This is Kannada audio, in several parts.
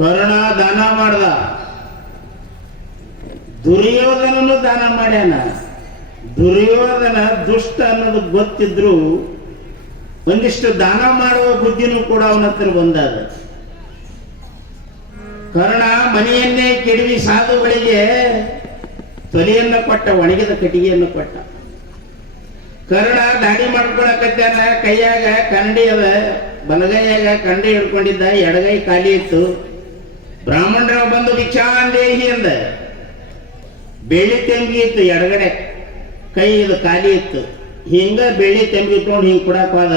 ಕರ್ಣ ದಾನ ಮಾಡ್ದ. ದುರ್ಯೋಧನನು ದಾನ ಮಾಡ್ಯಾನ. ದುರ್ಯೋಧನ ದುಷ್ಟ ಅನ್ನೋದು ಗೊತ್ತಿದ್ರು ಒಂದಿಷ್ಟು ದಾನ ಮಾಡುವ ಬುದ್ಧಿನೂ ಕೂಡ ಅವನ ಹತ್ರ ಬಂದಾದ. ಕರ್ಣ ಮನೆಯನ್ನೇ ಕೆಡವಿ ಸಾಧುಗಳಿಗೆ ತೊಲೆಯನ್ನು ಕೊಟ್ಟ, ಒಣಗಿದ ಕಟ್ಟಿಗೆಯನ್ನು ಕೊಟ್ಟ. ಕರ್ಣ ದಾಡಿ ಮಾಡ್ಕೊಳಕತ್ತಾನ ಕೈಯಾಗ ಕಂಡಿ ಅದ, ಬಲಗೈಯಾಗ ಕಂಡಿ ಹಿಡ್ಕೊಂಡಿದ್ದ, ಎಡಗೈ ಖಾಲಿ ಇತ್ತು. ಬ್ರಾಹ್ಮಣರ ಬಂದು ಭಿಕ್ಷಾಂದೇಹಿ ಅಂದ. ಬೆಳ್ಳಿ ತೆಂಗಿ ಇತ್ತು, ಎಡಗಡೆ ಕೈ ಇದು ಖಾಲಿ ಇತ್ತು. ಹಿಂಗ ಬೆಳ್ಳಿ ತೆಂಗಿ ಇಟ್ಕೊಂಡು ಹಿಂಗೆ ಕೊಡಕ್ ಹೋದ.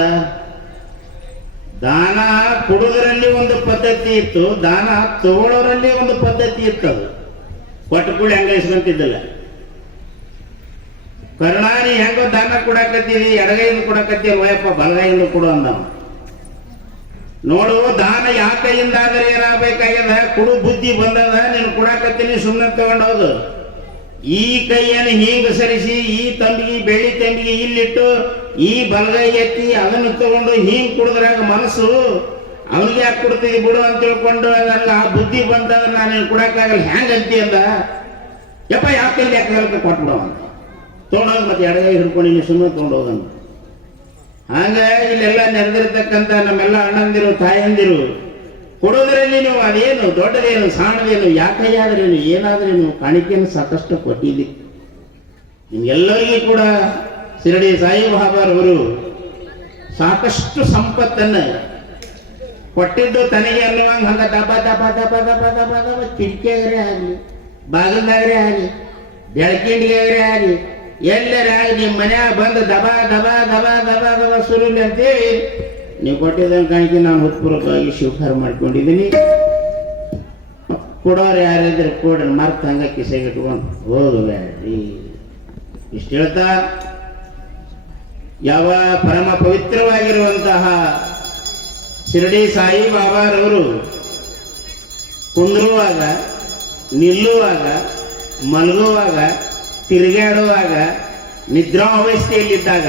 ದಾನ ಕೊಡುವುದರಲ್ಲಿ ಒಂದು ಪದ್ಧತಿ ಇತ್ತು, ದಾನ ತಗೊಳ್ಳೋರಲ್ಲಿ ಒಂದು ಪದ್ಧತಿ ಇತ್ತು ಅದು. ಕೊಟ್ಟುಕೊಳ್ಳಿ ಹೆಂಗ ಇಸ್ಕೊಂತಿದ್ದಿಲ್ಲ. ಕರುಣಾನಿ ಹೆಂಗೋ ದಾನ ಕೊಡಕತ್ತೀವಿ ಎಡಗೈಯಿಂದ ಕೊಡಕತ್ತೀವಿ ವಯಪ್ಪ ಬಲಗೈಯಿಂದ ಕೊಡು ಅಂದವ. ನೋಡು, ದಾನ ಯಾವ ಕೈಯಿಂದ ಆದರೆ ಏನಾಗಬೇಕಾಗ್ಯದ ಕುಡು ಬುದ್ಧಿ ಬಂದದ, ನೀನು ಕೊಡಾಕತ್ತೀನಿ ಸುಮ್ಮನೆ ತಗೊಂಡೋದು ಈ ಕೈಯನ್ನು ಹೀಗೆ ಸರಿಸಿ, ಈ ತಂಬಿಗೆ, ಬೆಳ್ಳಿ ತಂಬಿಗೆ ಇಲ್ಲಿಟ್ಟು, ಈ ಬಲಗೈ ಎತ್ತಿ ಅದನ್ನು ತಗೊಂಡು ಹೀಗೆ ಕುಡಿದ್ರಾಗ ಮನಸ್ಸು, ಅವನಿಗೆ ಯಾಕೆ ಕೊಡ್ತೀವಿ ಬಿಡು ಅಂತ ತಿಳ್ಕೊಂಡು ಅದಲ್ಲ ಆ ಬುದ್ಧಿ ಬಂದಾಗ ನಾನು ಕೊಡಕ್ಕಾಗಲ್ಲ, ಹ್ಯಾಂಗ ಅಂತಿ ಅಂದ? ಯಪ್ಪ ಯಾವ ಕೈಲಿ ಯಾಕೆ ಕೊಟ್ಬಿಡವ ತೊಗೊಂಡೋಗಿ ಮತ್ತೆ ಎಡಗೈ ಹಿಡ್ಕೊಂಡು ಸುಮ್ಮನೆ ತೊಗೊಂಡೋಗಂತ ಹಂಗ ಇಲ್ಲೆಲ್ಲ ನೆರೆದಿರ್ತಕ್ಕಂಥ ನಮ್ಮೆಲ್ಲ ಅಣ್ಣಂದಿರು, ತಾಯಂದಿರು, ಕೊಡೋದ್ರಲ್ಲಿ ನೀವು ಅದೇನು ದೊಡ್ಡದೇನು ಸಣ್ಣದೇನು ಏನಾದ್ರೆ ಏನಾದ್ರೇನು ಕಾಣಿಕೆಯನ್ನು ಸಾಕಷ್ಟು ಕೊಟ್ಟಿದ್ದಿ ನಿಮ್ಗೆಲ್ಲರಿಗೂ ಕೂಡ ಶಿರಡಿ ಸಾಯಿ ಬಾಬಾರವರು ಸಾಕಷ್ಟು ಸಂಪತ್ತನ್ನು ಕೊಟ್ಟಿದ್ದು ತನಗೆ ಅನ್ನುವಂಗ ಹಂಗ ದಬ ದಬ ದಬ ದಬ ದಬ ದಬ ಕಿಟಕಿಯಾಗರೆ ಆಗಲಿ, ಬಾಗಿಲ್ದಾಗರೆ ಆಗಲಿ ಬೆಳಕಿಂಡಿಗಾಗರೆ ಆಗಲಿ ಎಲ್ಲರೇ ನಿಮ್ಮ ಮನ್ಯಾಗ ಬಂದು ದಬ ದಬ ದಬ ದಬ ದಬ ಸುರುಲಿ ಅಂತೇಳಿ ನೀವು ಕೊಟ್ಟಿದ್ದಂಗೆ ಕಾಣಿಕೆ ನಾನು ಹೃತ್ಪೂರ್ವಕವಾಗಿ ಸ್ವೀಕಾರ ಮಾಡ್ಕೊಂಡಿದ್ದೀನಿ. ಕೊಡೋರು ಯಾರಿದ್ರೆ ಕೊಡ್ರಿ, ಮರ್ತ ಹಂಗ ಕಿಸೆಗೆ ಇಟ್ಕೊಂಡು ಹೋಗಬೇಡ್ರಿ. ಇಷ್ಟು ಹೇಳ್ತಾ, ಯಾವ ಪರಮ ಪವಿತ್ರವಾಗಿರುವಂತಹ ಶಿರಡಿ ಸಾಯಿ ಬಾಬಾರವರು ಕುಂದ್ರುವಾಗ, ನಿಲ್ಲುವಾಗ, ಮಲಗುವಾಗ ತಿರುಗಾಡುವಾಗ ನಿದ್ರಾವಸ್ಥೆಯಲ್ಲಿದ್ದಾಗ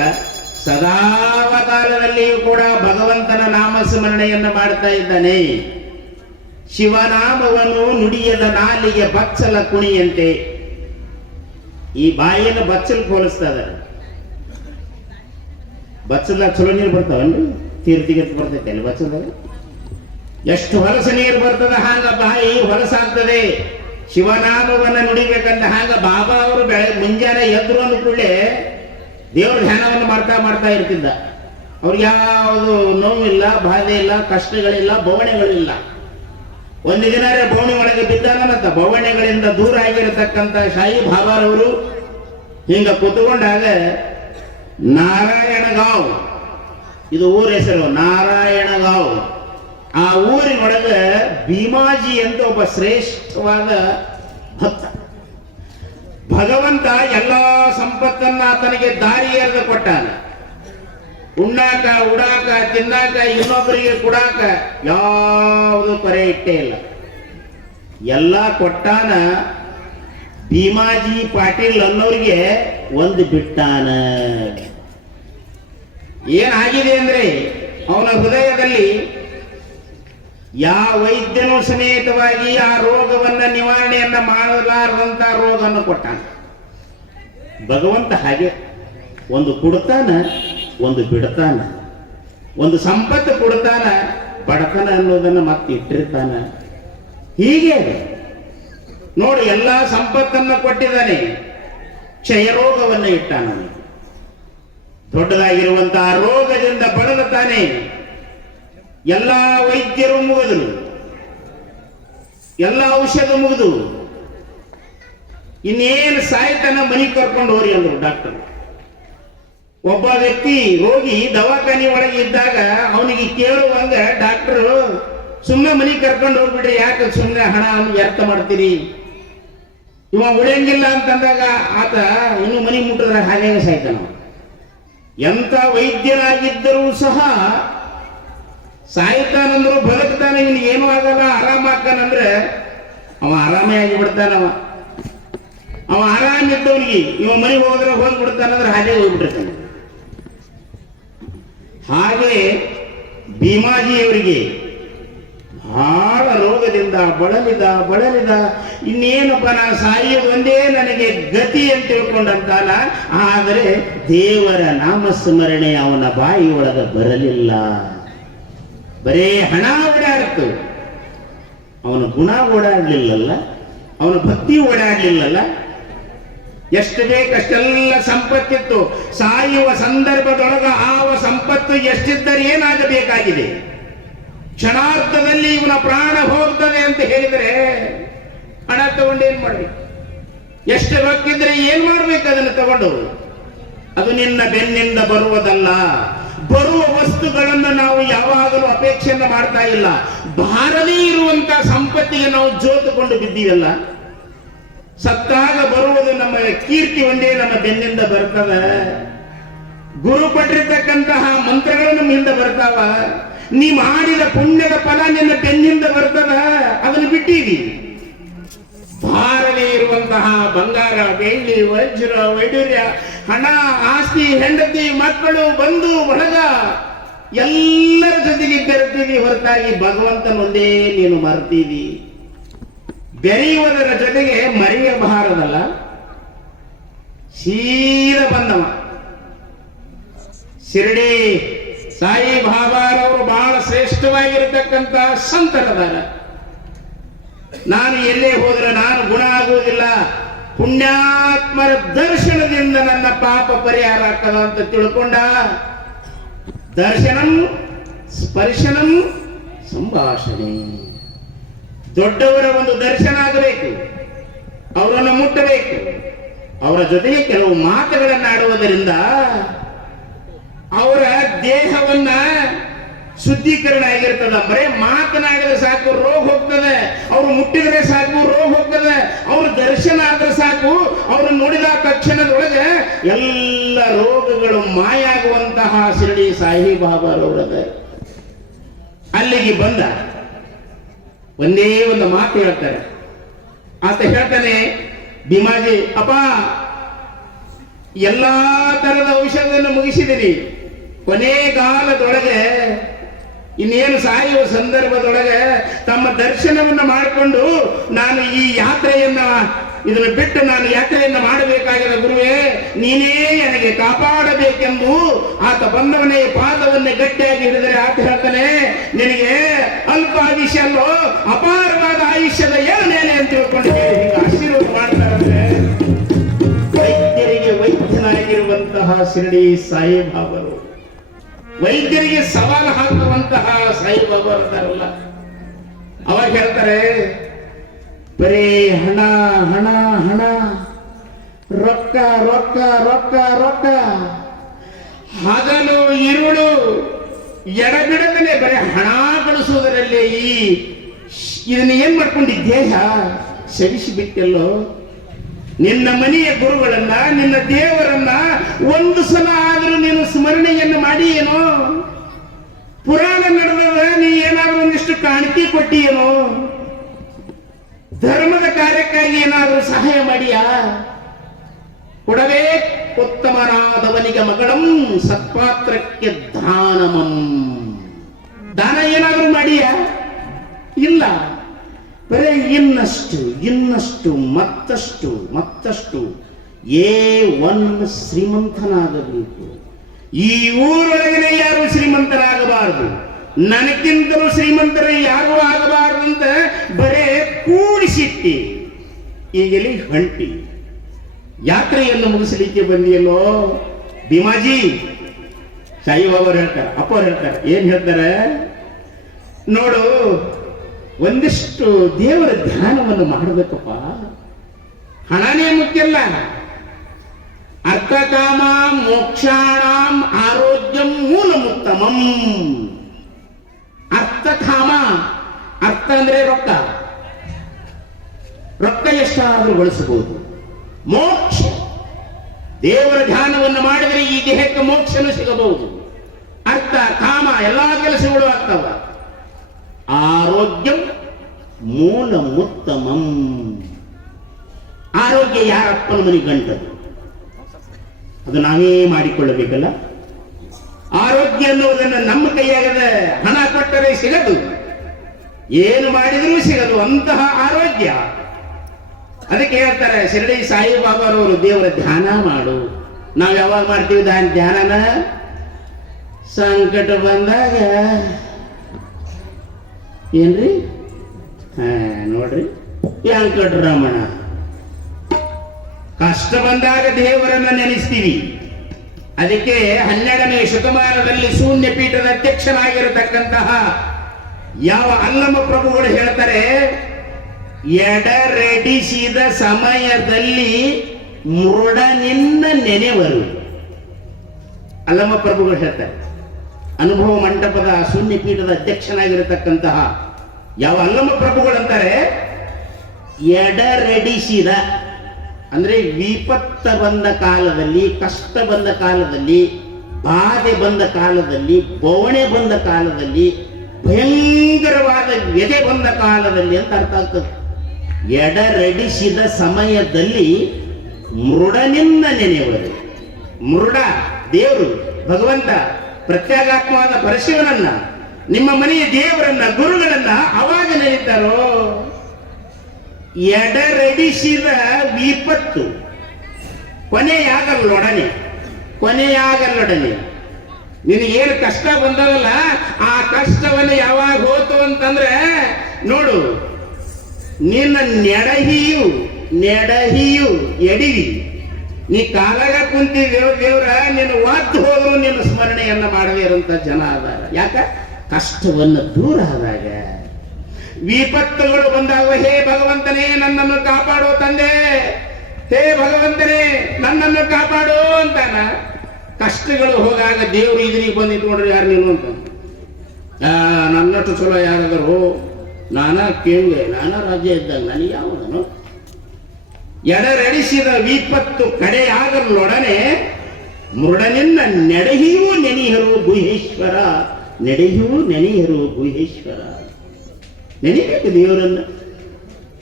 ಸದಾವಕಾಲದಲ್ಲಿಯೂ ಕೂಡ ಭಗವಂತನ ನಾಮಸ್ಮರಣೆಯನ್ನು ಮಾಡ್ತಾ ಇದ್ದಾನೆ. ಶಿವನಾಮವನ್ನು ನುಡಿಯದ ನಾಲಿಗೆ ಬಚ್ಚಲ ಕುಣಿಯಂತೆ. ಈ ಬಾಯಿಯನ್ನು ಬಚ್ಚಲು ಹೋಲಿಸ್ತಾ ಇದ್ದಾರೆ ಬಚ್ಚಲ ಚಲೋ ನೀರು ಬರ್ತಾವನ್ರಿ? ತೀರ್ಥಿಗೆ ಬರ್ತೈತೆ ಅಲ್ಲಿ ಎಷ್ಟು ಹೊಲಸ ನೀರು ಬರ್ತದ ಹಾಂಗ ಬಾಯಿ ಹೊಲಸಾಗ್ತದೆ. ಶಿವನಾಮವನ್ನ ನುಡಿಬೇಕಂತ ಹಾಗ ಬಾಬಾ ಅವರು ಬೆಳೆ ಮುಂಜಾನೆ ಎದ್ರು ಅಂದ ಕೂಡಲೇ ದೇವ್ರ ಧ್ಯಾನವನ್ನು ಮಾಡ್ತಾ ಮಾಡ್ತಾ ಇರ್ತಿದ್ದ. ಅವ್ರಿಗೆ ಯಾವುದು ನೋವಿಲ್ಲ, ಬಾಧೆ ಇಲ್ಲ, ಕಷ್ಟಗಳಿಲ್ಲ, ಬವಣೆಗಳಿಲ್ಲ. ಒಂದು ದಿನ ಬವಣೆ ಒಳಗೆ ಬಿದ್ದಾನಂತ ಬವಣೆಗಳಿಂದ ದೂರ ಆಗಿರತಕ್ಕಂಥ ಶಾಹಿ ಬಾಬಾರವರು ಹಿಂಗ ಕೂತ್ಕೊಂಡಾಗ ನಾರಾಯಣಗಾಂವ್. ಇದು ಊರ ಹೆಸರು, ನಾರಾಯಣಗಾಂವ್. ಆ ಊರಿನೊಳಗೆ ಭೀಮಾಜಿ ಅಂತ ಒಬ್ಬ ಶ್ರೇಷ್ಠವಾದ ಭಕ್ತ. ಭಗವಂತ ಎಲ್ಲ ಸಂಪತ್ತನ್ನ ಆತನಿಗೆ ದಾರಿ ಎರೆದು ಕೊಟ್ಟಾನ. ಉಣ್ಣಾಕ, ಉಡಾಕ, ತಿನ್ನಾಕ, ಇನ್ನೊಬ್ಬರಿಗೆ ಕುಡಾಕ ಯಾವುದು ಕೊರೆ ಇಟ್ಟೇ ಇಲ್ಲ. ಎಲ್ಲ ಕೊಟ್ಟಾನ ಭೀಮಾಜಿ ಪಾಟೀಲ್ ಅನ್ನೋರಿಗೆ ಒಂದು ಬಿಟ್ಟಾನ. ಏನಾಗಿದೆ ಅಂದ್ರೆ ಅವನ ಹೃದಯದಲ್ಲಿ ಯಾವ ವೈದ್ಯನು ಸಮೇತವಾಗಿ ಆ ರೋಗವನ್ನ ನಿವಾರಣೆಯನ್ನ ಮಾಡಲಾರದಂತ ರೋಗವನ್ನು ಕೊಟ್ಟಾನ ಭಗವಂತ ಹಾಗೆ ಒಂದು ಕೊಡ್ತಾನ, ಒಂದು ಬಿಡ್ತಾನ, ಒಂದು ಸಂಪತ್ತು ಕೊಡ್ತಾನ, ಬಡತನ ಅನ್ನೋದನ್ನ ಮತ್ತೆ ಇಟ್ಟಿರ್ತಾನ ಹೀಗೆ. ನೋಡಿ, ಎಲ್ಲ ಸಂಪತ್ತನ್ನ ಕೊಟ್ಟಿದ್ದಾನೆ ಕ್ಷಯರೋಗವನ್ನು ಇಟ್ಟಾನ. ದೊಡ್ಡದಾಗಿರುವಂತಹ ರೋಗದಿಂದ ಬಳಲುತ್ತಾನೆ ಎಲ್ಲ ವೈದ್ಯರು ಮುಗಿದರು ಎಲ್ಲ ಔಷಧ ಮುಗಿದು, ಇನ್ನೇನು ಸಾಯ್ತಾನ ಮನೆಗೆ ಕರ್ಕೊಂಡು ಹೋರಿ ಅಂದರು ಡಾಕ್ಟರ್ ಒಬ್ಬ ವ್ಯಕ್ತಿ ರೋಗಿ ದವಾಖಾನೆ ಒಳಗೆ ಇದ್ದಾಗ ಅವನಿಗೆ ಕೇಳುವಂಗ ಡಾಕ್ಟರ್ ಸುಮ್ಮನೆ ಮನೆಗೆ ಕರ್ಕೊಂಡು ಹೋಗ್ಬಿಟ್ರಿ ಯಾಕೆ ಸುಮ್ಮನೆ ಹಣ ವ್ಯರ್ಥ ಮಾಡ್ತೀರಿ? ಇವ ಉಳಿಯಂಗಿಲ್ಲ ಅಂತಂದಾಗ ಆತ ಇನ್ನು ಮನೆ ಮುಟ್ಟಿದ್ರೆ ಹಾಗೆ ಸಾಯ್ತಾನ ಎಂಥ ಎಂತ ವೈದ್ಯನಾಗಿದ್ದರೂ ಸಹ ಸಾಯ್ತಾನಂದ್ರು ಬದುಕ್ತಾನೆ ಇಲ್ಲಿ ಏನೂ ಆಗಲ್ಲ ಆರಾಮಾಗ್ತಾನಂದ್ರೆ ಅವ ಆರಾಮೇ ಆಗಿ ಬಿಡ್ತಾನವ ಅವ ಆರಾಮಿದ್ದವನಿಗೆ ಇವ ಮನೆಗೆ ಹೋದ್ರೆ ಹೋಗಿ ಬಿಡ್ತಾನಂದ್ರೆ ಹಾಗೆ ಹೋಗ್ಬಿಟ್ಟಿರ್ತಾನೆ. ಹಾಗೆ ಭೀಮಾಜಿಯವರಿಗೆ ಬಹಳ ರೋಗದಿಂದ ಬಳಲಿದ ಬಳಲಿದ, ಇನ್ನೇನಪ್ಪ ನಾ ಒಂದೇ ನನಗೆ ಗತಿ ಅಂತ ತಿಳ್ಕೊಂಡಂತಾನ, ಆದರೆ ದೇವರ ನಾಮಸ್ಮರಣೆ ಅವನ ಬಾಯಿಯೊಳಗೆ ಬರಲಿಲ್ಲ. ಬರೇ ಹಣ ಓಡಾಡ್ತು ಅವನ ಗುಣ ಓಡಾಡ್ಲಿಲ್ಲಲ್ಲ, ಅವನ ಭಕ್ತಿ ಓಡಾಡ್ಲಿಲ್ಲಲ್ಲ. ಎಷ್ಟು ಬೇಕಷ್ಟೆಲ್ಲ ಸಂಪತ್ತಿತ್ತು. ಸಾಯುವ ಸಂದರ್ಭದೊಳಗ ಆವ ಸಂಪತ್ತು ಎಷ್ಟಿದ್ದರೆ ಏನಾಗಬೇಕಾಗಿದೆ? ಕ್ಷಣಾರ್ಥದಲ್ಲಿ ಇವನ ಪ್ರಾಣ ಹೋಗ್ತದೆ ಅಂತ ಹೇಳಿದರೆ ಹಣ ತಗೊಂಡು ಏನ್ ಮಾಡಿ ಎಷ್ಟು ರೊಕ್ಕಿದ್ರೆ ಏನ್ ಮಾಡ್ಬೇಕು ಅದನ್ನು ತಗೊಂಡು? ಅದು ನಿನ್ನ ಬೆನ್ನಿಂದ ಬರುವುದಲ್ಲ. ಬರುವ ವಸ್ತುಗಳನ್ನು ನಾವು ಯಾವಾಗಲೂ ಅಪೇಕ್ಷೆಯನ್ನು ಮಾಡ್ತಾ ಇಲ್ಲ. ಬಾರದೇ ಇರುವಂತ ಸಂಪತ್ತಿಗೆ ನಾವು ಜೋತುಕೊಂಡು ಬಿದ್ದೀವಲ್ಲ? ಸತ್ತಾಗ ಬರುವುದು ನಮ್ಮ ಕೀರ್ತಿ ಒಂದೇ ನಮ್ಮ ಬೆನ್ನಿಂದ ಬರ್ತದ? ಗುರು ಪಟ್ಟಿರ್ತಕ್ಕಂತಹ ಮಂತ್ರಗಳು ನಮ್ಮ ಹಿಂದೆ ಬರ್ತಾವ? ನೀ ಮಾಡಿದ ಪುಣ್ಯದ ಫಲ ನಿನ್ನ ಬೆನ್ನಿಂದ ಬರ್ತದ? ಅದನ್ನು ಬಿಟ್ಟಿದಿ ಭಾರವೇ ಇರುವಂತಹ ಬಂಗಾರ, ಬೆಳ್ಳಿ, ವಜ್ರ ವೈಡೂರ್ಯ ಹಣ, ಆಸ್ತಿ, ಹೆಂಡತಿ, ಮಕ್ಕಳು, ಬಂಧು, ಬಳಗ, ಎಲ್ಲರ ಜೊತೆಗೆ ಬೆರೆತೀವಿ ಹೊರತಾಗಿ ಭಗವಂತನೊಂದೇ ನೀನು ಮರ್ತೀವಿ. ಬೆರೆಯುವುದರ ಜೊತೆಗೆ ಮರೆಯಬಾರದಲ್ಲ ಸೀದ ಬಂದವ ಶಿರಡಿ, ಸಾಯಿ ಬಾಬಾರವರು ಬಹಳ ಶ್ರೇಷ್ಠವಾಗಿರತಕ್ಕಂತಹ ಸಂತರದಾರ. ನಾನು ಎಲ್ಲೇ ಹೋದರೆ ನಾನು ಗುಣ ಆಗುವುದಿಲ್ಲ. ಪುಣ್ಯಾತ್ಮರ ದರ್ಶನದಿಂದ ನನ್ನ ಪಾಪ ಪರಿಹಾರ ಆಗ್ತದ ಅಂತ ತಿಳ್ಕೊಂಡ ದರ್ಶನಂ ಸ್ಪರ್ಶನಂ ಸಂಭಾಷಣೆ. ದೊಡ್ಡವರ ಒಂದು ದರ್ಶನ ಆಗಬೇಕು. ಅವರನ್ನು ಮುಟ್ಟಬೇಕು. ಅವರ ಜೊತೆಗೆ ಕೆಲವು ಮಾತುಗಳನ್ನು ಆಡುವುದರಿಂದ ಅವರ ದೇಹವನ್ನ ಶುದ್ಧೀಕರಣ ಆಗಿರ್ತದ. ಬರೇ ಮಾತನಾಡಿದ್ರೆ ಸಾಕು, ರೋಗ ಹೋಗ್ತದೆ. ಅವ್ರು ಮುಟ್ಟಿದ್ರೆ ಸಾಕು, ರೋಗ ಹೋಗ್ತದೆ. ಅವ್ರ ದರ್ಶನ ಆದ್ರೆ ಸಾಕು. ಅವ್ರು ನೋಡಿದ ತಕ್ಷಣದೊಳಗೆ ಎಲ್ಲ ರೋಗಗಳು ಮಾಯಾಗುವಂತಹ ಶಿರಡಿ ಸಾಹಿ ಬಾಬಾರವರದ ಅಲ್ಲಿಗೆ ಬಂದ. ಒಂದೇ ಒಂದು ಮಾತು ಹೇಳ್ತಾರೆ. ಆತ ಹೇಳ್ತಾನೆ, ಭೀಮಾಜಿ, ಅಪ್ಪ, ಎಲ್ಲಾ ತರದ ಔಷಧವನ್ನು ಮುಗಿಸಿದಿರಿ. ಕೊನೆಗಾಲದೊಳಗೆ ಇನ್ನೇನು ಸಾಯುವ ಸಂದರ್ಭದೊಳಗೆ ತಮ್ಮ ದರ್ಶನವನ್ನ ಮಾಡಿಕೊಂಡು ನಾನು ಈ ಯಾತ್ರೆಯನ್ನ, ಇದನ್ನು ಬಿಟ್ಟು ನಾನು ಯಾತ್ರೆಯನ್ನ ಮಾಡಬೇಕಾಗಿದೆ ಗುರುವೇ, ನೀನೇ ನನಗೆ ಕಾಪಾಡಬೇಕೆಂದು ಆತ ಬಂದವನೇ ಪಾದವನ್ನೇ ಗಟ್ಟಿಯಾಗಿ ಹಿಡಿದರೆ ಆತ ಹೇಳ್ತಾನೆ, ನಿನಗೆ ಅಲ್ಪ ಆಯುಷ್ಯ ಅಲ್ಲೋ, ಅಪಾರವಾದ ಆಯುಷ್ಯದ ಏನೇನೆ ಅಂತ ತಿಳ್ಕೊಂಡು ಆಶೀರ್ವಾದ ಮಾಡ್ತಾರೆ ವೈದ್ಯರಿಗೆ ವೈದ್ಯನಾಗಿರುವಂತಹ ಶಿರಡಿ ಸಾಯಿಬಾಬರು. ವೈದ್ಯರಿಗೆ ಸವಾಲು ಹಾಕುವಂತಹ ಸಾಯಿಬಾಬಾ ಅಂತಾರಲ್ಲ, ಅವಾಗ ಹೇಳ್ತಾರೆ, ಬರೀ ಹಣ ಹಣ ಹಣ, ರೊಕ್ಕ ರೊಕ್ಕ ರೊಕ್ಕ ರೊಕ್ಕ. ಹಗಲು ಇರುಳು ಎಡಬಿಡದನೆ ಬರೀ ಹಣ ಗಳಿಸುವುದರಲ್ಲಿ ಈ ಇದನ್ನ ಏನ್ ಮಾಡ್ಕೊಂಡಿ ದೇಹ ಸವಿಸಿ ನಿನ್ನ ಮನೆಯ ಗುರುಗಳನ್ನ, ನಿನ್ನ ದೇವರನ್ನ ಒಂದು ಸಲ ಆದರೂ ನೀನು ಸ್ಮರಣೆಯನ್ನು ಮಾಡಿ ಏನೋ ಪುರಾಣ ನಡೆದಾಗ ನೀ ಏನಾದರೂ ಒಂದಿಷ್ಟು ಕಾಣಿಕೆ ಕೊಟ್ಟಿಯೇನೋ? ಧರ್ಮದ ಕಾರ್ಯಕ್ಕಾಗಿ ಏನಾದರೂ ಸಹಾಯ ಮಾಡಿಯಾ? ಕೊಡವೇ ಉತ್ತಮನಾದವನಿಗೆ ಮಗಳಂ, ಸತ್ಪಾತ್ರಕ್ಕೆ ದಾನಮಂ. ದಾನ ಏನಾದರೂ ಮಾಡಿಯಾ? ಇಲ್ಲ. ಬರೇ ಇನ್ನಷ್ಟು ಇನ್ನಷ್ಟು, ಮತ್ತಷ್ಟು ಮತ್ತಷ್ಟು ಏ ಒನ್ ಶ್ರೀಮಂತನಾಗಬೇಕು. ಈ ಊರೊಳಗನೆ ಯಾರು ಶ್ರೀಮಂತರಾಗಬಾರದು? ನನಗಿಂತಲೂ ಶ್ರೀಮಂತರ ಯಾರು ಆಗಬಾರದು ಅಂತ ಬರೇ ಕೂಡಿಸಿಟ್ಟಿ. ಈಗಲಿ ಹಂಟಿ. ಯಾತ್ರೆಯನ್ನು ಮುಗಿಸಲಿಕ್ಕೆ ಬಂದಿಯಲ್ಲೋ? ಭೀಮಾಜಿ ಸಾಯಿಬಾಬರು ಹೇಳ್ತಾರೆ, ಅಪ್ಪ ಹೇಳ್ತಾರೆ, ಏನ್ ಹೇಳ್ತಾರೆ? ನೋಡು ಒಂದಿಷ್ಟು ದೇವರ ಧ್ಯಾನವನ್ನು ಮಾಡಬೇಕಪ್ಪ. ಹಣನೇ ಮುಖ್ಯ ಅಲ್ಲ. ಅರ್ಥಕಾಮ ಮೋಕ್ಷಾಣಾಂ ಆರೋಗ್ಯಂ ಮೂಲಮುತ್ತಮಂ. ಅರ್ಥಕಾಮ, ಅರ್ಥ ಅಂದ್ರೆ ರೊಕ್ಕ. ರೊಕ್ಕ ಎಷ್ಟಾದರೂ ಬಳಸಬಹುದು. ಮೋಕ್ಷ. ದೇವರ ಧ್ಯಾನವನ್ನು ಮಾಡಿದರೆ ಈ ದೇಹಕ್ಕೆ ಮೋಕ್ಷನು ಸಿಗಬಹುದು. ಅರ್ಥ, ಕಾಮ, ಎಲ್ಲಾ ಕೆಲಸಗಳು ಆಗ್ತವ. ಆರೋಗ್ಯಂ ಮೂಲ ಉತ್ತಮಂ ಆರೋಗ್ಯ ಯಾರಪ್ಪನ ಮನೆ ಗಂಟದು? ಅದು ನಾವೇ ಮಾಡಿಕೊಳ್ಳಬೇಕಲ್ಲ? ಆರೋಗ್ಯ ಅನ್ನುವುದನ್ನು ನಮ್ಮ ಕೈಯಾಗದ ಹಣ ಕೊಟ್ಟರೆ ಸಿಗದು. ಏನು ಮಾಡಿದರೂ ಸಿಗದು, ಅಂತಹ ಆರೋಗ್ಯ. ಅದಕ್ಕೆ ಹೇಳ್ತಾರೆ, ಶಿರಡಿ ಸಾಯಿಬಾಬಾರವರು ದೇವರ ಧ್ಯಾನ ಮಾಡು. ನಾವು ಯಾವಾಗ ಮಾಡ್ತೀವಿ ಧ್ಯಾನ? ಧ್ಯಾನನ ಸಂಕಟ ಬಂದಾಗ ಏನ್ರಿ? ನೋಡ್ರಿ. ವೆಂಕಟರಮಣ. ಕಷ್ಟ ಬಂದಾಗ ದೇವರನ್ನ ನೆನೆಸ್ತೀವಿ. ಅದಕ್ಕೆ ಹನ್ನೆರಡನೇ ಶತಮಾನದಲ್ಲಿ ಶೂನ್ಯ ಪೀಠದ ಅಧ್ಯಕ್ಷನಾಗಿರತಕ್ಕಂತಹ ಯಾವ ಅಲ್ಲಮ ಪ್ರಭುಗಳು ಹೇಳ್ತಾರೆ ಎಡರೆಡಿಸಿದ ಸಮಯದಲ್ಲಿ ಮುರುಡನಿಂದ ನೆನೆವರು ಅಲ್ಲಮ ಪ್ರಭುಗಳು ಹೇಳ್ತಾರೆ. ಅನುಭವ ಮಂಟಪದ ಶೂನ್ಯ ಪೀಠದ ಅಧ್ಯಕ್ಷನಾಗಿರತಕ್ಕಂತಹ ಯಾವ ಅಂಗಮ ಪ್ರಭುಗಳಂತಾರೆ? ಎಡರೆಡಿಸಿದ, ಅಂದ್ರೆ ವಿಪತ್ತ ಬಂದ ಕಾಲದಲ್ಲಿ, ಕಷ್ಟ ಬಂದ ಕಾಲದಲ್ಲಿ, ಬಾಧೆ ಬಂದ ಕಾಲದಲ್ಲಿ, ಬವಣೆ ಬಂದ ಕಾಲದಲ್ಲಿ, ಭಯಂಕರವಾದ ವ್ಯದೆ ಬಂದ ಕಾಲದಲ್ಲಿ ಅಂತ ಅರ್ಥ ಆಗ್ತದೆ. ಎಡರೆಡಿಸಿದ ಸಮಯದಲ್ಲಿ ಮೃಡನಿಂದ ನೆನೆಯುವರು. ಮೃಡ ದೇವರು, ಭಗವಂತ ಪ್ರತ್ಯೇಗಾತ್ಮವಾದ ಪರಶಿವನನ್ನ ನಿಮ್ಮ ಮನೆಯ ದೇವರನ್ನ, ಗುರುಗಳನ್ನ ಅವಾಗ ನೆನೀತಾರೋ ಎಡರೆಡಿಸಿದ ವಿಪತ್ತು. ಕೊನೆಯಾಗಲ್ಲೊಡನೆ ಕೊನೆಯಾಗಲ್ಲೊಡನೆ. ಏನು ಕಷ್ಟ ಬಂದವಲ್ಲ ಆ ಕಷ್ಟವನ್ನು ಯಾವಾಗ ಹೋತು ಅಂತಂದ್ರೆ, ನೋಡು, ನಿನ್ನ ನೆಡಹಿಯು ನೆಡಹಿಯು ಎಡಿವಿ. ನೀ ಕಾಲಾಗ ಕುಂತಿ ದೇವ್, ದೇವ್ರ, ನಿನ್ನ ಒತ್ತು ಹೋದ್ರು ನಿನ್ನ ಸ್ಮರಣೆಯನ್ನ ಮಾಡದೇ ಇರುವಂತ ಜನ ಅದಾರ ಯಾಕ? ಕಷ್ಟವನ್ನು ದೂರ ಆದಾಗ. ವಿಪತ್ತುಗಳು ಬಂದಾಗ, ಹೇ ಭಗವಂತನೇ, ನನ್ನನ್ನು ಕಾಪಾಡೋ ತಂದೆ, ಹೇ ಭಗವಂತನೇ, ನನ್ನನ್ನು ಕಾಪಾಡೋ ಅಂತಾನ. ಕಷ್ಟಗಳು ಹೋಗಾಗ ದೇವ್ರು ಇದ್ರಿಗೆ ಬಂದಿ ನೋಡ್ರಿ ಯಾರು ನೀನು ಅಂತ. ನನ್ನಷ್ಟು ಚಲೋ ಯಾರಾದರು, ನಾನಾ ಕೇಳಿ ನಾನಾ ರಾಜ್ಯ ಇದ್ದಾಗ ನನಗೆ ಯಾವುದನು ಎಡರೆಡಿಸಿದ ವಿಪತ್ತು ಕಡೆಯಾಗಲೊಡನೆ ಮೃಡನಿಂದ ನೆಡೆಹಿಯೂ ನೆನೆಯರು ಗುಹೇಶ್ವರ ನೆಡೆಯೂ ನೆನೆಯರು ಗುಹೇಶ್ವರ. ನೆನೆಯಬೇಕು ದೇವರನ್ನು.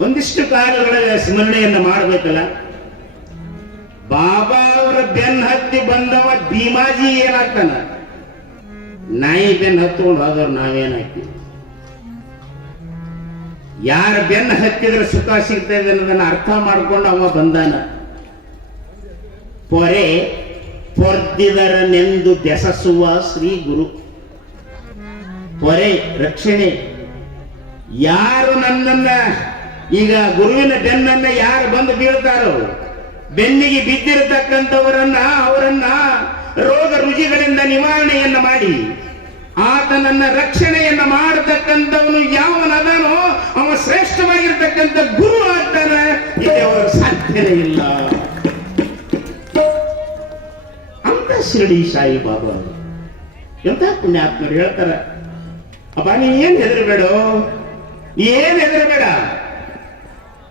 ಒಂದಿಷ್ಟು ಕಾಲಗಳ ಸ್ಮರಣೆಯನ್ನ ಮಾಡಬೇಕಲ್ಲ. ಬಾಬಾ ಅವರ ಬೆನ್ ಹತ್ತಿ ಬಂದವ ಭೀಮಾಜಿ ಏನಾಗ್ತಾನ? ನಾಯಿ ಬೆನ್ ಹತ್ಕೊಂಡು ಹೋದವ್ರು ನಾವೇನಾಗ್ತೀವಿ? ಯಾರ ಬೆನ್ನ ಹತ್ತಿದ್ರೆ ಸುಖ ಸಿಗ್ತದೆ ಅನ್ನೋದನ್ನ ಅರ್ಥ ಮಾಡ್ಕೊಂಡು ಅವ ಬಂದಾನ. ಪೊರೆ ಪೊರ್ದಿದರನೆಂದು ಬೆಸಸುವ ಶ್ರೀ ಗುರು. ಪೊರೆ ರಕ್ಷಣೆ. ಯಾರು ನನ್ನನ್ನ, ಈಗ ಗುರುವಿನ ಬೆನ್ನನ್ನ ಯಾರು ಬಂದು ಬೀಳ್ತಾರೋ, ಬೆನ್ನಿಗೆ ಬಿದ್ದಿರತಕ್ಕಂಥವರನ್ನ, ಅವರನ್ನ ರೋಗ ರುಜಿಗಳಿಂದ ನಿವಾರಣೆಯನ್ನ ಮಾಡಿ ಆತನನ್ನ ರಕ್ಷಣೆಯನ್ನ ಮಾಡತಕ್ಕಂಥವನು ಯಾವನದನೋ, ಅವ ಶ್ರೇಷ್ಠವಾಗಿರ್ತಕ್ಕಂಥ ಗುರು ಆಗ್ತಾನೆ. ಇಲ್ಲಿ ಅವರ ಸಾಧ್ಯನೇ ಇಲ್ಲ. ಅಂತ ಶಿರಡಿ ಸಾಯಿ ಬಾಬಾ ಎಂತ ಪುಣ್ಯಾತ್ಮರು ಹೇಳ್ತಾರ, ಅಪ್ಪ, ನೀ ಏನ್ ಹೆದರಬೇಡ? ಏನ್ ಹೆದರಬೇಡ?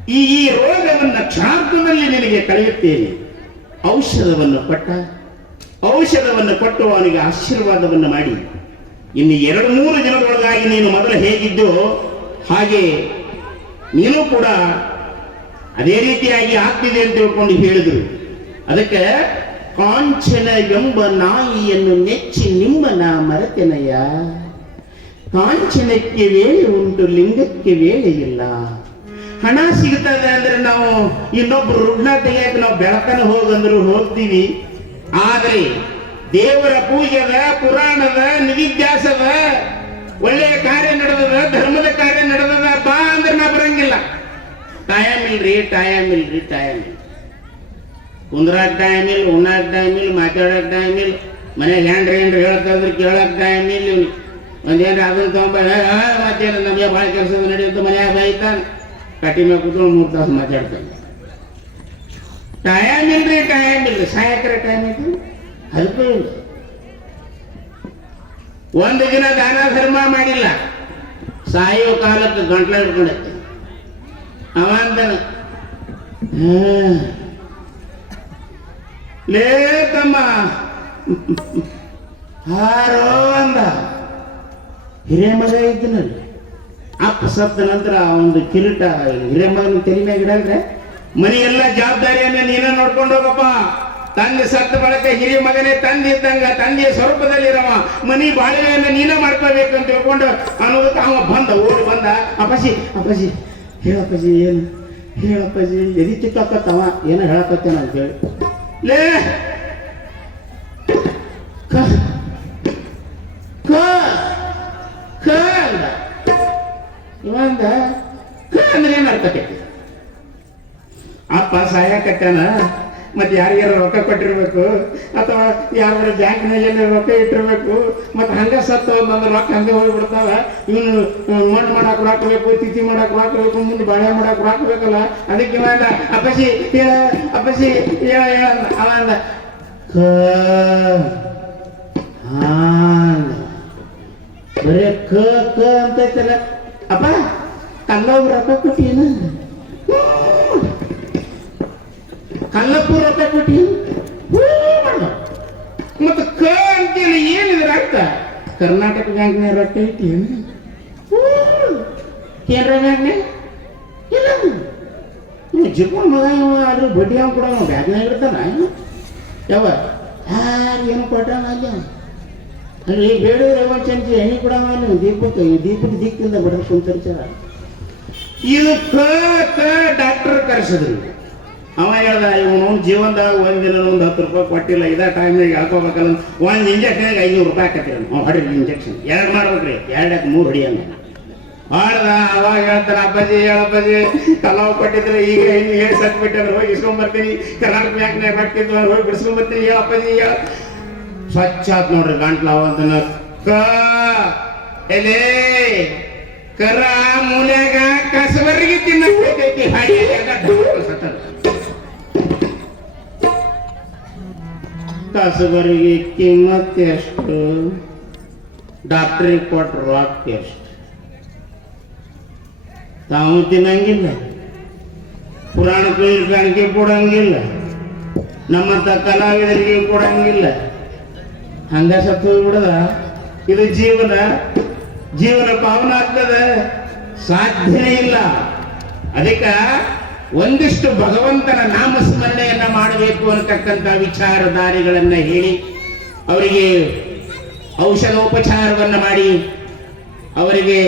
ಈ ಈ ರೋಗವನ್ನ ಕ್ಷಾಂತದಲ್ಲಿ ನಿನಗೆ ಕಳೆಯುತ್ತೇನೆ. ಔಷಧವನ್ನು ಕೊಟ್ಟ, ಔಷಧವನ್ನು ಕೊಟ್ಟು ಅವನಿಗೆ ಆಶೀರ್ವಾದವನ್ನು ಮಾಡಿ. ಇನ್ನು ಎರಡು ಮೂರು ದಿನದೊಳಗಾಗಿ ನೀನು ಮೊದಲು ಹೇಗಿದ್ದೋ ಹಾಗೆ ನೀನು ಕೂಡ ಅದೇ ರೀತಿಯಾಗಿ ಆಗ್ತಿದೆ ಅಂತ ತಿಳ್ಕೊಂಡು ಹೇಳಿದರು. ಅದಕ್ಕೆ ಕಾಂಚನ ಎಂಬ ನಾಯಿಯನ್ನು ನೆಚ್ಚಿ ನಿಮ್ಮನ ಮರೆತೆನಯ್ಯ. ಕಾಂಚನಕ್ಕೆ ವೇಳೆ ಉಂಟು, ಲಿಂಗಕ್ಕೆ ವೇಳೆ ಇಲ್ಲ. ಹಣ ಸಿಗ್ತದೆ ಅಂದ್ರೆ ನಾವು ಇನ್ನೊಬ್ರು ರುಗ್ಣ ತೆಗಿಯಕ್ಕೆ ನಾವು ಬೆಳಕನ ಹೋಗಂದ್ರು ಹೋಗ್ತೀವಿ. ಆದರೆ ದೇವರ ಪೂಜೆದ, ಪುರಾಣದ, ನಿಧಿಧ್ಯಾಸದ, ಒಳ್ಳೆಯ ಕಾರ್ಯ ನಡೆದದ, ಧರ್ಮದ ಕಾರ್ಯ ನಡೆದದ, ಬಾ ಅಂದ್ರೆ ನಾ ಬರಂಗಿಲ್ಲ. ಟೈಮ್ ಇಲ್ರಿ ಟೈಮ್ ಇಲ್ರಿ ಟೈಮ್ ಇಲ್ಲ ಕುಂದ್ರಾಕ್ ಟೈಮ್ ಇಲ್ಲ ಉಣ್ಣಾಕ್ ಟೈಮ್ ಇಲ್ಲ ಮಾತಾಡಕ್ ಟೈಮ್ ಇಲ್ಲ ಮನೆಗೆ ಹ್ಯಾಂಡ್ರಿ ಏನ್ರಿ ಹೇಳ್ತಂದ್ರೆ ಕೇಳಕ್ ಟೈಮ್ ಇಲ್ಲ ಇವ್ನು. ಒಂದೇನ್ರ ಅದನ್ನ ತಗೊಂಬ ಮತ್ತೇನು ನಮಗೆ ಭಾಳ ಕೆಲಸ ನಡೆಯುತ್ತೆ, ಮನ್ಯಾಗ ಬಾಯ್ತಾನೆ ಕಟ್ಟಿ ಮೇಲೆ ಕೂತ್ಕೊಂಡು ಮೂರು ತಾಸು ಮಾತಾಡ್ತಾನೆ. ಟೈಮ್ ಇಲ್ರಿ ಟೈಮ್ ಇಲ್ರಿ. ಸಾಯಕರ ಟೈಮ್ ಐತಿ ಇಲ್ಲ ಒಂದು ದಿನ ದಾನ ಧರ್ಮ ಮಾಡಿಲ್ಲ. ಸಾಯೋ ಕಾಲಕ್ಕೆ ಗಂಟ್ಲ ಹಿಡ್ಕೊಂಡೈತೆ ಅವಂದ ಅಂತಾನೆ "ಹಾ, ಲೇ ತಮ್ಮ ಹಾರೋ ಅಂದ. ಹಿರೇಮಗ ಇದ್ದನಲ್ಲಿ. ಅಪ್ಪ ಸತ್ತ ನಂತರ ಒಂದು ಕಿರೀಟ ಹಿರೇಮಗನ ತಲೆ ಮ್ಯಾಗ ಇಡಲ್ರೆ. ಮನೆ ಎಲ್ಲ ಜವಾಬ್ದಾರಿಯನ್ನ ನೀನೇ ನೋಡ್ಕೊಂಡು ಹೋಗಪ್ಪ. ತಂದೆ ಸತ್ತ ಬಳಕ ಹಿರಿಯ ಮಗನೇ ತಂದೆ ಇದ್ದಂಗ ತಂದೆಯ ಸ್ವರೂಪದಲ್ಲಿರವ ಮನಿ ಬಾಳಿಗೆಯನ್ನು ನೀನೇ ಮಾಡ್ಕೋಬೇಕು ಅಂತ ತಿಳ್ಕೊಂಡು ಅನ್ನೋದಕ್ಕೆ ಅವ ಬಂದ, ಓಡಿ ಬಂದ. ಅಪ್ಪಾಜಿ ಅಪ್ಪಾಜಿ ಹೇಳಪ್ಪಾಜಿ ಏನು? ಹೇಳಪ್ಪಾಜಿ ಎದಿ ತಿಕ್ಕತ್ತವ ಏನೋ ಹೇಳಕತ್ತೇನ ಅಂತ ಹೇಳಿ. ಲೇ! ಕ ಕ ಅಂದ. ಇವ ಅಂದ, ಕ ಅಂದ್ರೆ ಏನು ಅರ್ಥ ಆಕೈತಿ ಅಪ್ಪ ಮತ್ತೆ ಯಾರಿಗಾರ ರೊಕ್ಕ ಕೊಟ್ಟಿರ್ಬೇಕು? ಅಥವಾ ಯಾರ ಬ್ಯಾಂಕ್ನಾಗ ರೊಕ್ಕ ಇಟ್ಟಿರ್ಬೇಕು? ಮತ್ತೆ ಹಂಗೆ ಸತ್ತ ಒಂದೊಂದು ರೊಕ್ಕ ಹಂಗೆ ಹೋಗ್ಬಿಡ್ತಾವ. ಇವನು ಮಣ್ಣು ಮಾಡಕ್ ರೊಕ್ಕ ಬೇಕು ತಿಥಿ ಮಾಡಕ್ ರೊಕ್ಕ ಮುಂದೆ ಬಾಳೆ ಮಾಡಕ್ ರೊಕ್ಕ ಬೇಕಲ್ಲ ಅದಕ್ಕೆ ಇವಾಗ ಅಪ್ಪಸಿ ಹೇಳ ಅಪ್ಪಸಿ ಹೇಳ ಹೇಳ. ಅವ ಅಂದ ಬರೇ ಕ ಕ ಅಂತ ಅಪ್ಪ ಕಲ್ಲವ್ ರೊಕ್ಕ ಕೊಟ್ಟೇನು ಕಲ್ಲಪ್ಪು ರೊಕ್ಕ ಕೊಟ್ಟಿ ಮತ್ತು ಕ ಅಂತೇಳಿ ಏನಿದ್ರ ಅರ್ಥ ಕರ್ನಾಟಕ ಬ್ಯಾಂಕ್ನ ರೊಕ್ಕ ಐತಿ ಕೇಂದ್ರ ಬ್ಯಾಂಕ್ನ? ಇಲ್ಲ. ನೀವು ಜಿಪ್ಪನ ಮಗ ಇವ ಅದ್ರ ಬಡ್ಡಿ ಅವ್ನು ಕೂಡ ಬ್ಯಾಂಕ್ನಾಗ ಇರ್ತಾನ ಯಾವ ಯಾರು ಏನು ಕೊಟ್ಟಾನ ಅಲ್ಲ. ಅಲ್ಲಿ ಬೇಡಿದ್ರೆ ಒಂದು ಚಂಚಿ ಎಣ್ಣೆ ಕೂಡ ನೀವು ದೀಪಕ್ಕೆ ದೀಪಕ್ಕೆ ದಿಕ್ಕಿಂದ ಬಡದು ಕುಂತಿರ್ತಾರ ಇದು ಕ ಕ ಡಾಕ್ಟರ್ ಕರೆಸಿದ್ರು. ಅವ ಹೇಳ್ದ, ಇವನು ಜೀವನದಾಗ ಒಂದಿನ ಒಂದು ಹತ್ತು ರೂಪಾಯಿ ಕೊಟ್ಟಿಲ್ಲ, ಇದೇ ಟೈಮ್ನಾಗ ಹಾಕೋಬೇಕಲ್ಲ ಒಂದು ಇಂಜೆಕ್ಷನ್ಗೆ ಐನೂರು ರೂಪಾಯಿ ಹಾಕತ್ತೀರ ಅವ್ನು. ಹೊಡಿ ಇಂಜೆಕ್ಷನ್ ಎರಡು ಮಾಡ್ಬೇಕ್ರಿ. ಎರಡಕ್ಕೆ ಮೂರು ಹೊಡಿಯಂಗ ಮಾಡ್ದ ಅವಾಗ ಹೇಳ್ತಾರೆ ಅಪ್ಪಾಜಿ, ಹೇಳಪ್ಪಾಜಿ, ಕಲಾವ್ ಕೊಟ್ಟಿದ್ರೆ ಈಗ ಇನ್ನು ಹೇಳಿ ಸತ್ ಬಿಟ್ಟಂದ್ರೆ ಹೋಗಿ ಇಸ್ಕೊಂಬರ್ತೀನಿ. ಕರ್ನಾಟಕ ಬ್ಯಾಂಕ್ನಾಗ ಅವ್ರು ಹೋಗಿ ಬಿಡಿಸ್ಕೊಂಬರ್ತೀನಿ ಹೇಳಪ್ಪಾಜಿ ಹೇಳ. ಸ್ವಚ್ಛ ಆತ್ ನೋಡ್ರಿ ಗಂಟ್ಲ ಅಂತ ಕ, ಎಲೆ, ಕರ, ಮೂಲ್ಯಾಗ, ಕಸಬರಿಗೆ ತಿನ್ನಕೈತಿ ಕಸಬರಿಗೆ ಕಿಮ್ಮತ್ ಎಷ್ಟು ಡಾಕ್ಟ್ರಿಗೆ ಕೊಟ್ಟ ರೊಕ್ಕ ಎಷ್ಟು ತಾವು ತಿನ್ನಂಗಿಲ್ಲ. ಪುರಾಣ ಕಾಣಿಕೆ ಕೊಡಂಗಿಲ್ಲ. ನಮ್ಮಂತ ಕಲಾವಿದರಿಗೆ ಕೊಡಂಗಿಲ್ಲ. ಹಂಗ ಸತ್ತು ಬಿಡದ ಇದು ಜೀವನ. ಜೀವನ ಪಾವನ ಆಗ್ತದೆ. ಸಾಧ್ಯನೇ ಇಲ್ಲ. ಅದಕ್ಕ ಒಂದಿಷ್ಟು ಭಗವಂತನ ನಾಮಸ್ಮರಣೆಯನ್ನ ಮಾಡಬೇಕು ಅಂತಕ್ಕಂಥ ವಿಚಾರಧಾರೆಗಳನ್ನ ಹೇಳಿ ಅವರಿಗೆ ಔಷಧೋಪಚಾರವನ್ನು ಮಾಡಿ, ಅವರಿಗೆ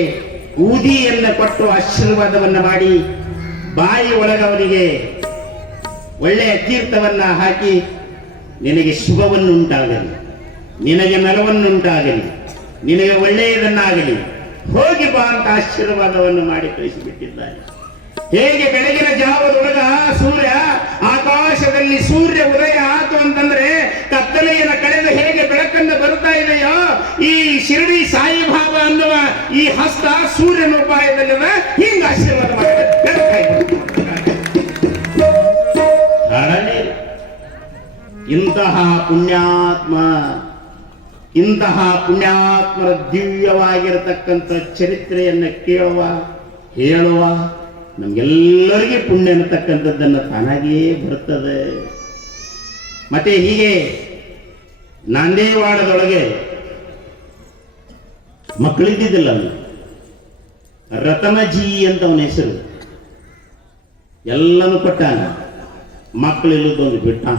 ಊದಿಯನ್ನ ಕೊಟ್ಟು ಆಶೀರ್ವಾದವನ್ನು ಮಾಡಿ, ಬಾಯಿ ಒಳಗ ಅವರಿಗೆ ಒಳ್ಳೆಯ ತೀರ್ಥವನ್ನ ಹಾಕಿ ನಿನಗೆ ಶುಭವನ್ನುಂಟಾಗಲಿ, ನಿನಗೆ ನಲವನ್ನುಂಟಾಗಲಿ ನಿನಗೆ ಒಳ್ಳೆಯದನ್ನಾಗಲಿ, ಹೋಗಿ ಬಾ ಅಂತ ಆಶೀರ್ವಾದವನ್ನು ಮಾಡಿ ಕಳಿಸಿಬಿಟ್ಟಿದ್ದಾರೆ. ಹೇಗೆ ಬೆಳಗಿನ ಜಾವದೊಳಗ ಸೂರ್ಯ ಆಕಾಶದಲ್ಲಿ ಸೂರ್ಯ ಉದಯ ಆತು ಅಂತಂದ್ರೆ ಕತ್ತಲೆಯನ್ನ ಕಳೆದು ಹೇಗೆ ಬೆಳಕನ್ನ ಬರುತ್ತಾ ಇದೆಯೋ, ಈ ಶಿರಡಿ ಸಾಯಿಬಾಬಾ ಅನ್ನುವ ಈ ಹಸ್ತ ಸೂರ್ಯನ ಉಪಾಯದಲ್ಲಿ ಹಿಂಗ ಆಶೀರ್ವಾದ ಮಾಡಿ. ಇಂತಹ ಪುಣ್ಯಾತ್ಮ, ಇಂತಹ ಪುಣ್ಯಾತ್ಮರ ದಿವ್ಯವಾಗಿರತಕ್ಕಂಥ ಚರಿತ್ರೆಯನ್ನು ಕೇಳುವ, ಹೇಳುವ ನಮ್ಗೆಲ್ಲರಿಗೆ ಪುಣ್ಯ ಅನ್ನತಕ್ಕಂಥದ್ದನ್ನು ತಾನಾಗಿಯೇ ಬರುತ್ತದೆ. ಮತ್ತೆ ಹೀಗೆ ನಾಂದೇವಾಡದೊಳಗೆ ಮಕ್ಕಳಿದ್ದಿದ್ದಿಲ್ಲ ಅವನು. ರತನಜಿ ಅಂತ ಅವನ ಹೆಸರು. ಎಲ್ಲನೂ ಕೊಟ್ಟಾನ. ಮಕ್ಕಳಿಲ್ಲದೊಂದು ಬಿಟ್ಟಾನ.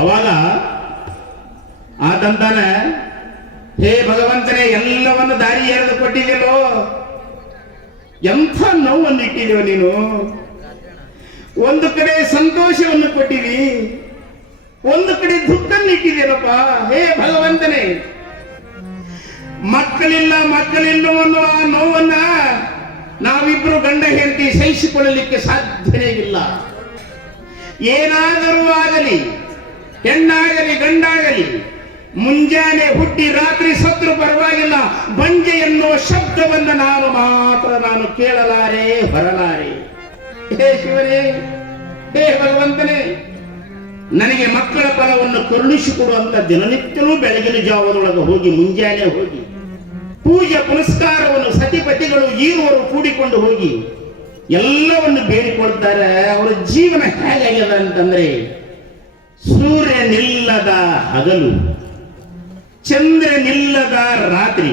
ಅವಾಗ ಆತಂತಾನೆ ಹೇ ಭಗವಂತನೇ, ಎಲ್ಲವನ್ನು ದಾರಿ ಎಳೆದು ಕೊಟ್ಟಿದ್ದೀರೋ ಎಂಥ ನೋವನ್ನು ಇಟ್ಟಿದೀವ ನೀನು? ಒಂದು ಕಡೆ ಸಂತೋಷವನ್ನು ಕೊಟ್ಟಿವಿ ಒಂದು ಕಡೆ ದುಃಖವನ್ನು ಇಟ್ಟಿದ್ದೀರಪ್ಪ ಹೇ ಭಗವಂತನೇ, ಮಕ್ಕಳಿಲ್ಲ ಮಕ್ಕಳಿಲ್ಲ ಅನ್ನುವ ಆ ನೋವನ್ನ ನಾವಿಬ್ರು ಗಂಡ ಹೆಂಡತಿ ಸಹಿಸಿಕೊಳ್ಳಲಿಕ್ಕೆ ಸಾಧ್ಯನೇ ಇಲ್ಲ. ಏನಾದರೂ ಆಗಲಿ, ಹೆಣ್ಣಾಗಲಿ ಗಂಡಾಗಲಿ ಮುಂಜಾನೆ ಹುಟ್ಟಿ ರಾತ್ರಿ ಸತ್ರು ಪರವಾಗಿಲ್ಲ. ಬಂಜೆ ಎನ್ನುವ ಶಬ್ದವನ್ನ ನಾನು ಮಾತ್ರ ನಾನು ಕೇಳಲಾರೆ ಬರಲಾರೆ ಹೇ ಶಿವನೇ ಹೇ ಭಗವಂತನೇ, ನನಗೆ ಮಕ್ಕಳ ಫಲವನ್ನು ಕರುಣಿಸಿಕೊಡುವಂತ ದಿನನಿತ್ಯವೂ ಬೆಳಗಿನ ಜಾವದೊಳಗೆ ಹೋಗಿ, ಮುಂಜಾನೆ ಹೋಗಿ. ಪೂಜೆ ಪುನಸ್ಕಾರವನ್ನು ಸತಿಪತಿಗಳು, ಈರುವರು ಕೂಡಿಕೊಂಡು ಹೋಗಿ, ಎಲ್ಲವನ್ನು ಬೇಡಿಕೊಳ್ತಾರೆ ಅವರ ಜೀವನ ಹೇಗಾಗ್ಯದ ಅಂತಂದ್ರೆ, ಸೂರ್ಯನಿಲ್ಲದ ಹಗಲು. ಚಂದ್ರ ನಿಲ್ಲದ ರಾತ್ರಿ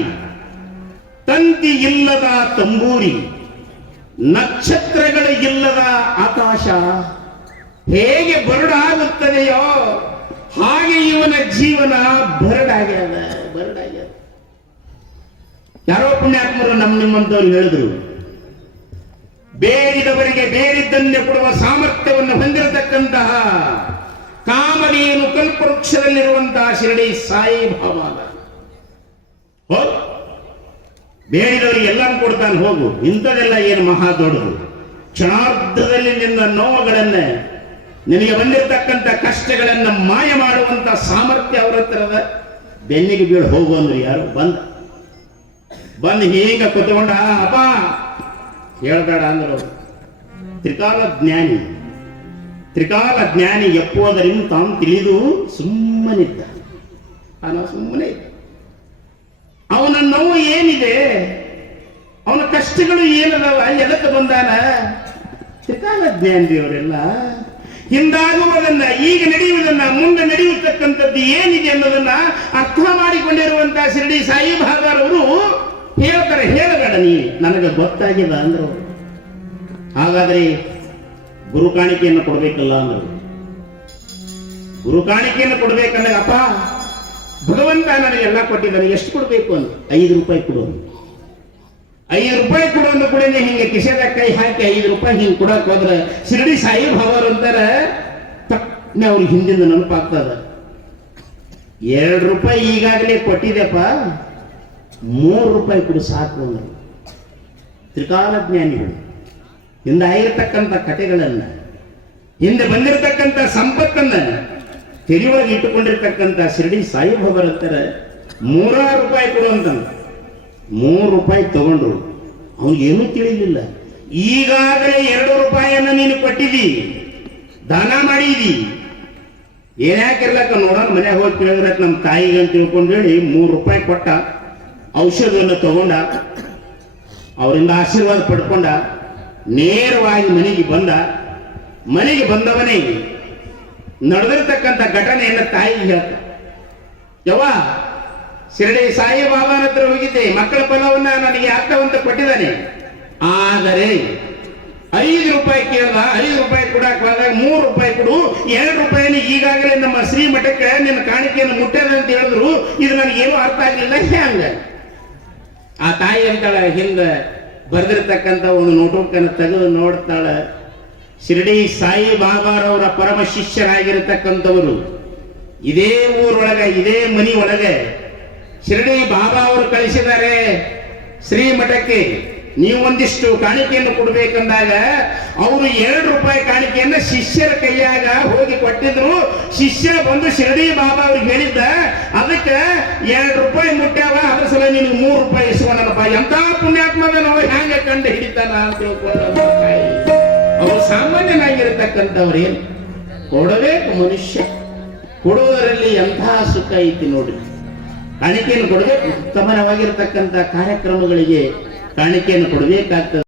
ತಂತಿ ಇಲ್ಲದ ತಂಬೂರಿ ನಕ್ಷತ್ರಗಳು ಇಲ್ಲದ ಆಕಾಶ ಹೇಗೆ ಬರಡಾಗುತ್ತದೆಯೋ ಹಾಗೆ ಇವನ ಜೀವನ ಬರಡಾಗ್ಯದ ಬರಡಾಗ್ಯದ. ಯಾರೋ ಪುಣ್ಯಾತ್ಮರು ನಮ್ಮ ನಿಮ್ಮಂತವ್ರು ಹೇಳಿದ್ರು, ಬೇರಿದವರಿಗೆ ಬೇರಿದ್ದನ್ನೇ ಕೊಡುವ ಸಾಮರ್ಥ್ಯವನ್ನು ಹೊಂದಿರತಕ್ಕಂತಹ ಕಾಮಧೇನು ಕಲ್ಪವೃಕ್ಷದಲ್ಲಿರುವಂತಹ ಶಿರಡಿ ಸಾಯಿ ಭಾವಾನ ಹೋಗ್. ಬೇಡಿದವರಿಗೆ ಎಲ್ಲಾನು ಕೊಡ್ತಾನೆ, ಹೋಗು. ಇಂಥದೆಲ್ಲ ಏನು ಮಹಾ ದೊಡ್ಡದು. ಕ್ಷಣಾರ್ಧದಲ್ಲಿ ನಿನ್ನ ನೋವುಗಳನ್ನ, ನಿನಗೆ ಬಂದಿರತಕ್ಕಂಥ ಕಷ್ಟಗಳನ್ನ ಮಾಯ ಮಾಡುವಂತ ಸಾಮರ್ಥ್ಯ ಅವರ ಹತ್ರದ ಬೆನ್ನಿಗೆ ಬೀಳು ಹೋಗು ಅಂದ್ರೆ ಯಾರು? ಬಂದ. ಬಂದು ಹೀಗ ಕೂತ್ಕೊಂಡ ಅಪ್ಪ! ಹೇಳ್ಬೇಡ ಅಂದ್ರು. ತ್ರಿಕಾಲ ಜ್ಞಾನಿ ತ್ರಿಕಾಲ ಜ್ಞಾನಿ ಎಪ್ಪುವುದರಿಂದ ತಾನು ತಿಳಿದು ಸುಮ್ಮನಿದ್ದ ಅವನು ಸುಮ್ಮನೆ ಇದ್ದ. ಅವನ ನೋವು ಏನಿದೆ? ಅವನ ಕಷ್ಟಗಳು ಏನದವ? ಎದಕ್ಕೆ ಬಂದಾನ? ತ್ರಿಕಾಲ ಜ್ಞಾನಿ ದೇವರೆಲ್ಲ ಹಿಂದಾಗುವುದನ್ನ, ಈಗ ನಡೆಯುವುದನ್ನ, ಮುಂದೆ ನಡೆಯತಕ್ಕಂಥದ್ದು ಏನಿದೆ ಅನ್ನೋದನ್ನ ಅರ್ಥ ಮಾಡಿಕೊಂಡಿರುವಂತಹ ಶಿರಡಿ ಸಾಯಿ ಅವರು ಹೇಳ್ತಾರೆ ಹೇಳಬೇಡ ನೀ, ನನಗೆ ಗೊತ್ತಾಗಿಲ್ಲ ಅಂದ್ರು. ಹಾಗಾದ್ರೆ ಗುರು ಕಾಣಿಕೆಯನ್ನು ಕೊಡಬೇಕಲ್ಲ ಅಂದರು. ಗುರು ಕಾಣಿಕೆಯನ್ನು ಕೊಡ್ಬೇಕಂದ್ರೆ ಅಪ್ಪ, ಭಗವಂತ ನನಗೆಲ್ಲ ಕೊಟ್ಟಿದ್ದಾನೆ, ಎಷ್ಟು ಕೊಡಬೇಕು ಅಂತ ಐದು ರೂಪಾಯಿ ಕೊಡು. ಐದು ರೂಪಾಯಿ ಕೊಡು ಕೂಡ ಹಿಂಗೆ ಕಿಸೆದ ಕೈ ಹಾಕಿ ಐದು ರೂಪಾಯಿ ಹಿಂಗೆ ಕೊಡಕ್ ಹೋದ್ರೆ ಶಿರಡಿ ಸಾಯಿ ಭಾವರು ಅಂತಾರೆ, ತಕ್ಕನೆ ಅವ್ರಿಗೆ ಹಿಂದಿಂದ ನೆನಪಾಗ್ತದ. ಎರಡು ರೂಪಾಯಿ ಈಗಾಗಲೇ ಕೊಟ್ಟಿದೆಪ್ಪ, ಮೂರು ರೂಪಾಯಿ ಕೊಡು ಸಾಕು ಅಂದ್ರೆ. ತ್ರಿಕಾಲ ಜ್ಞಾನಿಗಳು ಹಿಂದೆ ಆಗಿರ್ತಕ್ಕಂಥ ಕಥೆಗಳನ್ನ ಹಿಂದೆ ಬಂದಿರತಕ್ಕಂಥ ಸಂಪತ್ತನ್ನ ತೆರಿವಾಗಿ ಇಟ್ಟುಕೊಂಡಿರ್ತಕ್ಕಂಥ ಶಿರಡಿ ಸಾಯಿಬಾಬರ್ ಅಂತಾರೆ ಮೂರಾರು ರೂಪಾಯಿ ಕೊಡು ಅಂತಂದ ಮೂರು ರೂಪಾಯಿ ತಗೊಂಡ್ರು. ಅವನಿಗೇನೂ ತಿಳಿಲಿಲ್ಲ. ಈಗಾಗಲೇ ಎರಡು ರೂಪಾಯಿಯನ್ನು ನೀನು ಕೊಟ್ಟಿದ್ದಿ. ದಾನ ಮಾಡಿದಿ ಏನ್ಯಾಕಿರ್ಲಕ್ಕ ನೋಡೋಣ, ಮನೆಗೆ ಹೋಗಿ ಕೇಳಿದ್ರೆ ನಮ್ಮ ತಾಯಿಗೆ ಅಂತ ತಿಳ್ಕೊಂಡು ಹೇಳಿ ಮೂರು ರೂಪಾಯಿ ಕೊಟ್ಟ ಔಷಧವನ್ನು ತಗೊಂಡ, ಅವರಿಂದ ಆಶೀರ್ವಾದ ಪಡ್ಕೊಂಡ ನೇರವಾಗಿ ಮನೆಗೆ ಬಂದ, ಮನೆಗೆ ಬಂದವನೇ ನಡೆದಿರ್ತಕ್ಕಂಥ ಘಟನೆಯನ್ನು ತಾಯಿ ಹೇಳ್ತ. ಯವ್ವ, ಶಿರಡಿ ಸಾಯಿ ಬಾಬಾನ ಹತ್ರ ಹೋಗಿದ್ದೆ, ಮಕ್ಕಳ ಫಲವನ್ನ ನನಗೆ ಅರ್ಥವಂತ ಕೊಟ್ಟಿದ್ದಾನೆ. ಆದರೆ, ಐದು ರೂಪಾಯಿ ಕೇಳ್ದ, ಐದು ರೂಪಾಯಿ ಕೊಡಕ್ ಹೋದಾಗ ಮೂರು ರೂಪಾಯಿ ಕೊಡು, ಎರಡು ರೂಪಾಯಿನ ಈಗಾಗಲೇ ನಮ್ಮ ಶ್ರೀಮಠಕ್ಕೆ ನಿನ್ನ ಕಾಣಿಕೆಯನ್ನು ಮುಟ್ಟದ ಅಂತ ಹೇಳಿದ್ರು, ಇದು ನನಗೇನು ಅರ್ಥ ಆಗಲಿಲ್ಲ ಹ್ಯಾಂಗ ಆ ತಾಯಿ ಅಂತಾಳ ಹಿಂದ ಬರೆದಿರ್ತಕ್ಕಂಥ ಒಂದು ನೋಟುಕನ್ನು ತೆಗೆದು ನೋಡ್ತಾಳೆ, ಶಿರಡಿ ಸಾಯಿ ಬಾಬಾರವರ ಪರಮ ಶಿಷ್ಯರಾಗಿರತಕ್ಕಂಥವರು ಇದೇ ಊರೊಳಗೆ, ಇದೇ ಮನಿ ಒಳಗೆ ಶಿರಡಿ ಬಾಬಾ ಅವರು ಕಳಿಸಿದ್ದಾರೆ ಶ್ರೀಮಠಕ್ಕೆ. ನೀವು ಒಂದಿಷ್ಟು ಕಾಣಿಕೆಯನ್ನು ಕೊಡ್ಬೇಕಂದಾಗ ಅವರು ಎರಡು ರೂಪಾಯಿ ಕಾಣಿಕೆಯನ್ನ ಶಿಷ್ಯರ ಕೈಯಾಗ ಹೋಗಿ ಕೊಟ್ಟಿದ್ರು. ಶಿಷ್ಯ ಬಂದು ಶಿರಡಿ ಬಾಬಾ ಅವ್ರಿಗೆ ಹೇಳಿದ್ದ, ಅದಕ್ಕೆ ಎರಡು ರೂಪಾಯಿ ಮುಟ್ಟ್ಯಾವ ಅದ್ರ ಸಲ ನಿನಗೆ ಮೂರು ರೂಪಾಯಿ ಇಸ್ಕೊಂಡನಪ್ಪ ಎಂತ ಪುಣ್ಯಾತ್ಮದ ನಾವು ಹ್ಯಾಂಗ ಕಂಡು ಹಿಡಿತಾನ ಅಂತ ಅವರು ಸಾಮಾನ್ಯನಾಗಿರತಕ್ಕಂಥವ್ರು ಏನು? ಕೊಡಬೇಕು ಮನುಷ್ಯ. ಕೊಡುವುದರಲ್ಲಿ ಎಂತಹ ಸುಖ ಐತಿ ನೋಡಿ. ಕಾಣಿಕೆಯನ್ನು ಕೊಡಬೇಕು. ಉತ್ತಮವಾಗಿರತಕ್ಕಂಥ ಕಾರ್ಯಕ್ರಮಗಳಿಗೆ ಕಾಣಿಕೆಯನ್ನು ಕೊಡಬೇಕಾಗ್ತದೆ.